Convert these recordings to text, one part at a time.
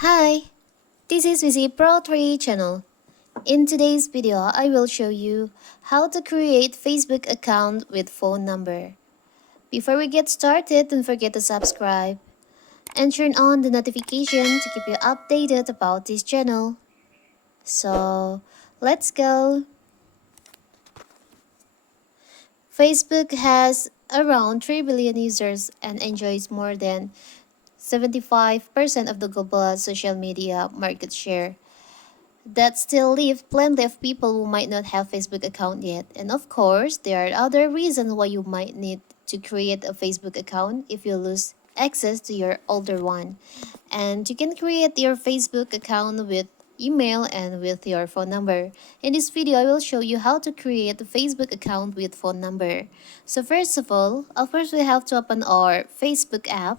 Hi, this is Visi Pro 3 channel. In today's video, I will show you how to create Facebook account with phone number. Before we get started, don't forget to subscribe and turn on the notification to keep you updated about this channel. So, let's go. Facebook has around 3 billion users and enjoys more than 75% of the global social media market share. That still leave plenty of people who might not have Facebook account yet. And of course, there are other reasons why you might need to create a Facebook account if you lose access to your older one. And you can create your Facebook account with email and with your phone number. In this video, I will show you how to create a Facebook account with phone number. So first of all, first we have to open our Facebook app.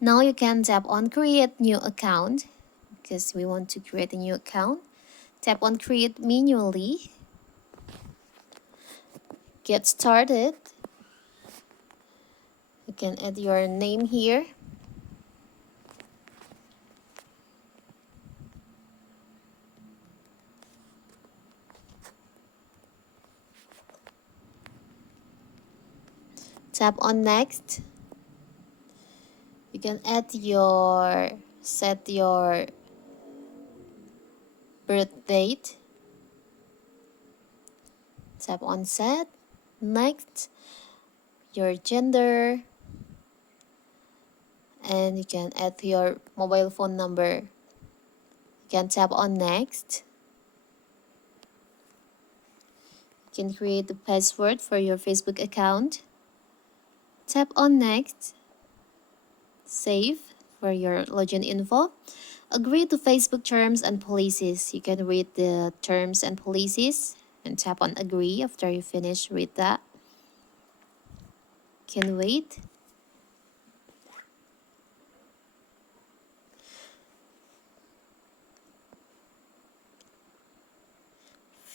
Now you can tap on create new account because we want to create a new account. Tap on create manually. Get started. You can add your name here. Tap on next. You can set your birth date. Tap on set. Next, your gender. And you can add your mobile phone number. You can tap on next. You can create the password for your Facebook account. Tap on next. Save for your login info. Agree to Facebook terms and policies. You can read the terms and policies and tap on agree after you finish read that. Can wait.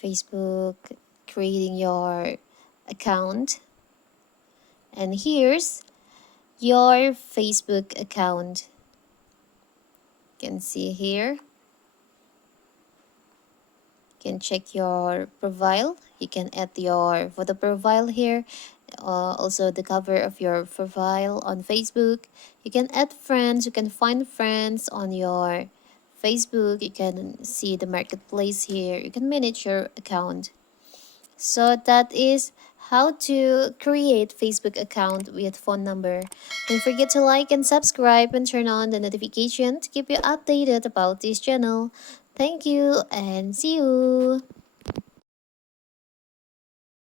Facebook creating your account. And here's your Facebook account. You can see here. You can check your profile. You can add your photo profile here. Also the cover of your profile on Facebook. You can add friends. You can find friends on your Facebook. You can see the marketplace here. You can manage your account. So that is how to create Facebook account with phone number. Don't forget to like and subscribe and turn on the notification to keep you updated about this channel. Thank you and see you.